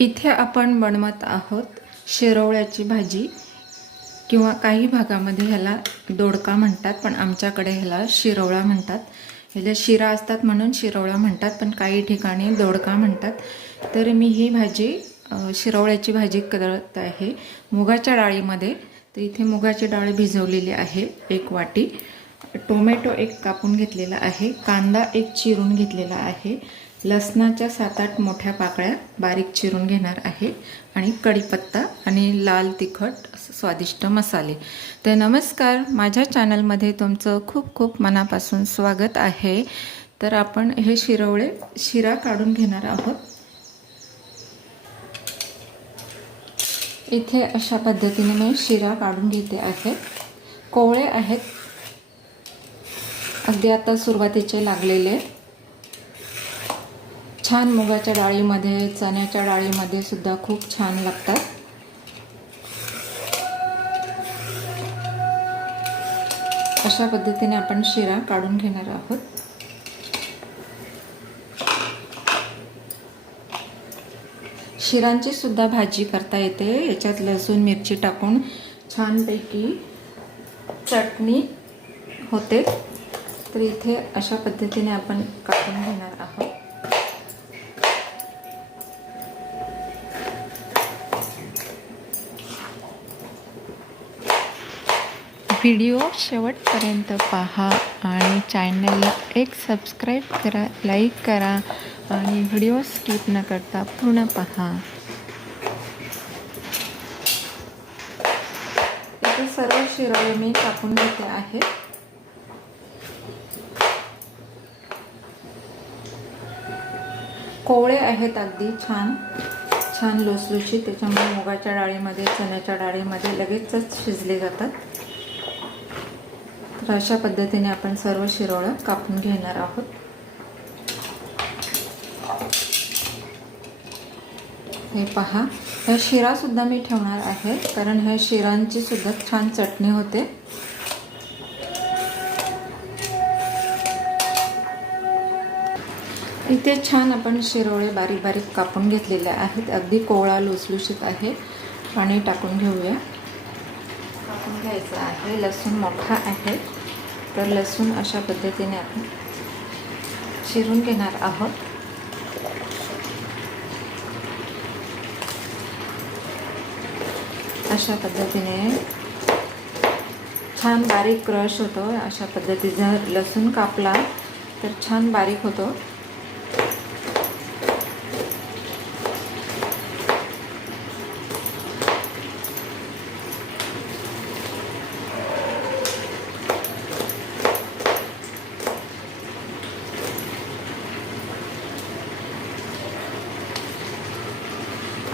इथे आपण बनवत आहोत शिरवळ्याची भाजी किंवा काही भागामध्ये ह्याला दोडका म्हणतात, पण आमच्याकडे ह्याला शिरवळा म्हणतात. ह्याला शिरा असतात म्हणून शिरवळा म्हणतात, पण काही ठिकाणी दोडका म्हणतात. तर मी ही भाजी शिरवळ्याची भाजी करत आहे मुगाच्या डाळीमध्ये. तर इथे मुगाची डाळ भिजवलेली आहे 1 वाटी. टोमॅटो 1 कापून घेतलेला आहे. कांदा 1 चिरून घेतलेला आहे. लसणाच्या 7-8 मोठ्या पाकळ्या बारीक चिरून घेणार आहे आणि कढीपत्ता आणि लाल तिखट स्वादिष्ट मसाले. तर नमस्कार, माझ्या चॅनलमध्ये तुमचं खूप खूप मनापासून स्वागत आहे. तर आपण हे शिरा काढून घेणार आहोत. इथे अशा पद्धतीने मी शिरा काढून घेते आहे. कोवळे आहेत, अगदी आता सुरुवातीचे लागलेले. छान मुगाच्या डाळीमध्ये, चण्याच्या डाळीमध्ये सुद्धा खूप छान लागतात. अशा पद्धतीने आपण शिरा काढून घेणार आहोत. शिरांची सुद्धा भाजी करता येते. याच्यात लसूण मिरची टाकून छानपैकी चटणी होते. तर इथे अशा पद्धतीने आपण काढून घेणार आहोत. व्हिडिओ शेवटपर्यंत पहा आणि चॅनलला एक सबस्क्राईब करा, लाईक करा आणि व्हिडिओ स्किप न करता पूर्ण पहा. इथे सर्व शिरवळे मी कापून घेते आहे. कोवळे आहेत, अगदी छान छान लुसलुशीत. त्याच्यामुळे मुगाच्या डाळीमध्ये, चण्याच्या डाळीमध्ये लगेचच शिजले जातात. तर अशा पद्धतीने आपण सर्व शिरोळं कापून घेणार आहोत. हे पहा, हा शिरा सुद्धा मी ठेवणार आहे, कारण ह्या शिरांची सुद्धा छान चटणी होते. इथे छान आपण शिरोळे बारीक बारीक कापून घेतलेले आहेत. अगदी कोवळा लुसलुशीत आहे. पाणी टाकून घेऊया. कापून घ्यायचं आहे. लसूण मोठा आहे, तर लसूण अशा पद्धतीने आपण चिरून घेणार आहोत. अशा पद्धतीने छान बारीक क्रश होतो. अशा पद्धतीने लसूण कापला तर छान बारीक होतो.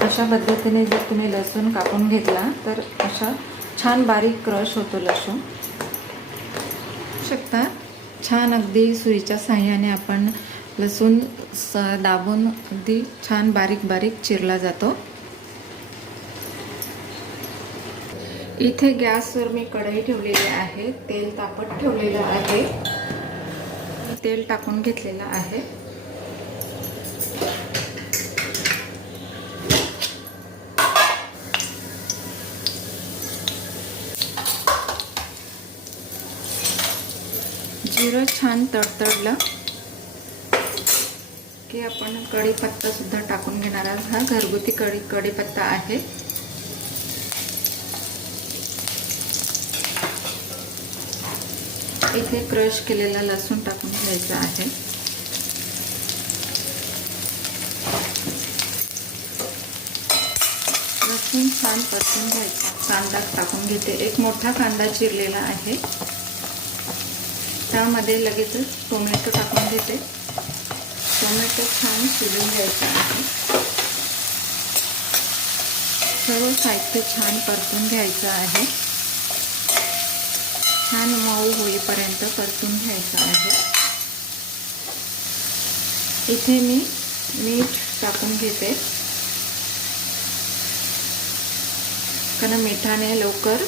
अशा पद्धतीने जर तुम्ही लसूण कापून घेतला तर अशा छान बारीक क्रश होतो लसूण. शकता छान अगदी सुईच्या साहाय्याने आपण लसूण दाबून अगदी छान बारीक बारीक चिरला जातो. इथे गॅसवर मी कढई ठेवलेली आहे. तेल तापत ठेवलेलं आहे. तेल टाकून घेतलेलं आहे. जिरं छान तडतडलं की आपण कढीपत्ता सुद्धा टाकून घेणार आहोत. हा घरगुती कढीपत्ता आहे. इथे क्रश केलेला लसूण टाकून घ्यायचा आहे. लसूण छान परतून घ्यायचा. कांदा टाकून घेते. 1 मोठा कांदा चिरलेला आहे. त्यामध्ये लगेचच टोमॅटो टाकून घेते. टोमॅटो छान शिजवून घ्यायचा आहे. सर्व साहित्य छान परतून घ्यायचं आहे. छान मऊ होईपर्यंत परतून घ्यायचं आहे. इथे मी मीठ टाकून घेते, कारण मिठाने लवकर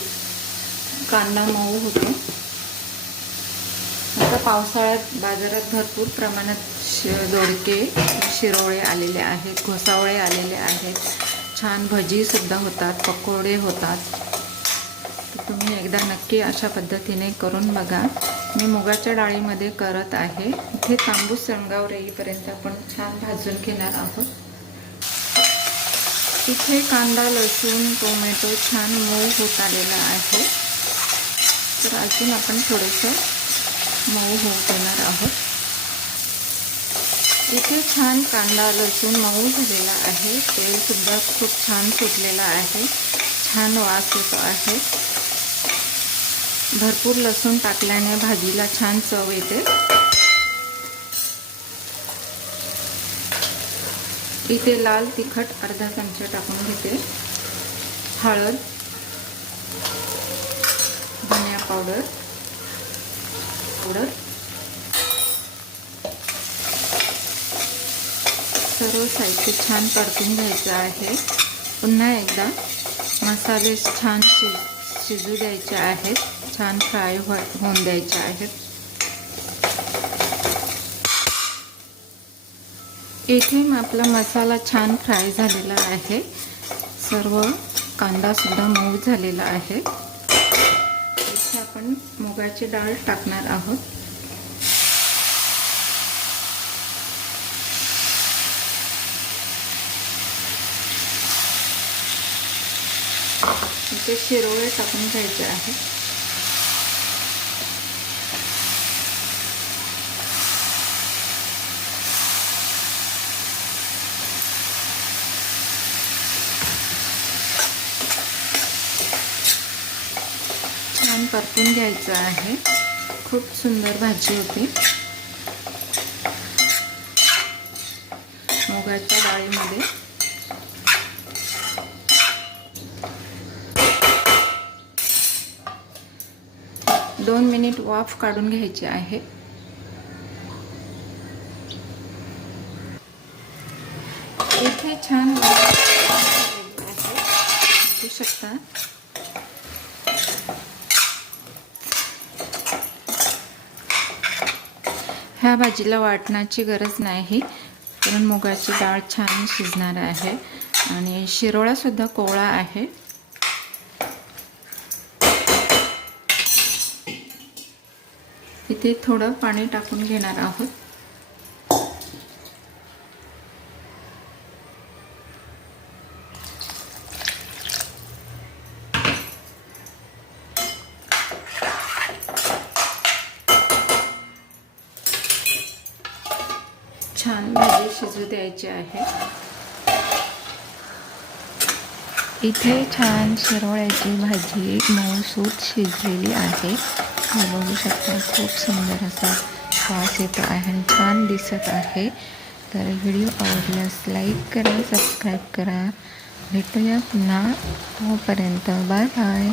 कांदा मऊ होतो. आता पावसाळ्यात बाजारात भरपूर प्रमाणात दोडके शिरोळे आलेले आहेत, घोसावळे आलेले आहेत. छान भजीसुद्धा होतात, पकोडे होतात. तर तुम्ही एकदा नक्की अशा पद्धतीने करून बघा. मी मुगाच्या डाळीमध्ये करत आहे. इथे तांबूस रंगावर येईपर्यंत आपण छान भाजून घेणार आहोत. इथे कांदा, लसूण, टोमॅटो छान मऊ होत आलेला आहे. तर अजून आपण थोडंसं मऊ होऊ देणार आहोत. इथे छान कांदा, लसूण मऊ झालेला आहे. तेलसुद्धा खूप छान सुटलेलं आहे. छान वास येतो आहे. भरपूर लसूण टाकल्याने भाजीला छान चव येते. इथे लाल तिखट अर्धा चमचा टाकून घेते. हळद, धनिया पावडर, सर्व साहित्य छान परतून घ्यायचं आहे. पुन्हा एकदा मसाले छान शिजू द्यायचे आहेत. छान फ्राय होऊन द्यायचे आहेत. इथे आपला मसाला छान फ्राय झालेला आहे. सर्व कांदा सुद्धा मऊ झालेला आहे. इथे आपण मुगाची डाळ टाकणार आहोत. इथे शिरोळे टाकून घ्यायचे आहे. छान परतून घ्यायचं आहे. खूप सुंदर भाजी होती मुगाच्या डाळीमध्ये. 2 मिनिट वाफ काढून घ्यायची आहे. इथे छान बघू शकता. ह्या भाजीला वाटण्याची गरज नाही, कारण मुगाची डाळ छान शिजणार आहे आणि शिरोळा सुद्धा कोवळा आहे. इथे थोडं पाणी टाकून घेणार आहोत. छान भाजी शिजू द्यायची आहे. इथे छान शिरोळ्याची भाजी मऊसूत शिजलेली आहे. बघू शकता खूप सुंदर असा वास येतो आहे आणि छान दिसत आहे. तर व्हिडिओ आवडल्यास लाईक करा, सबस्क्राईब करा. भेटूया पुन्हा. तोपर्यंत बाय बाय.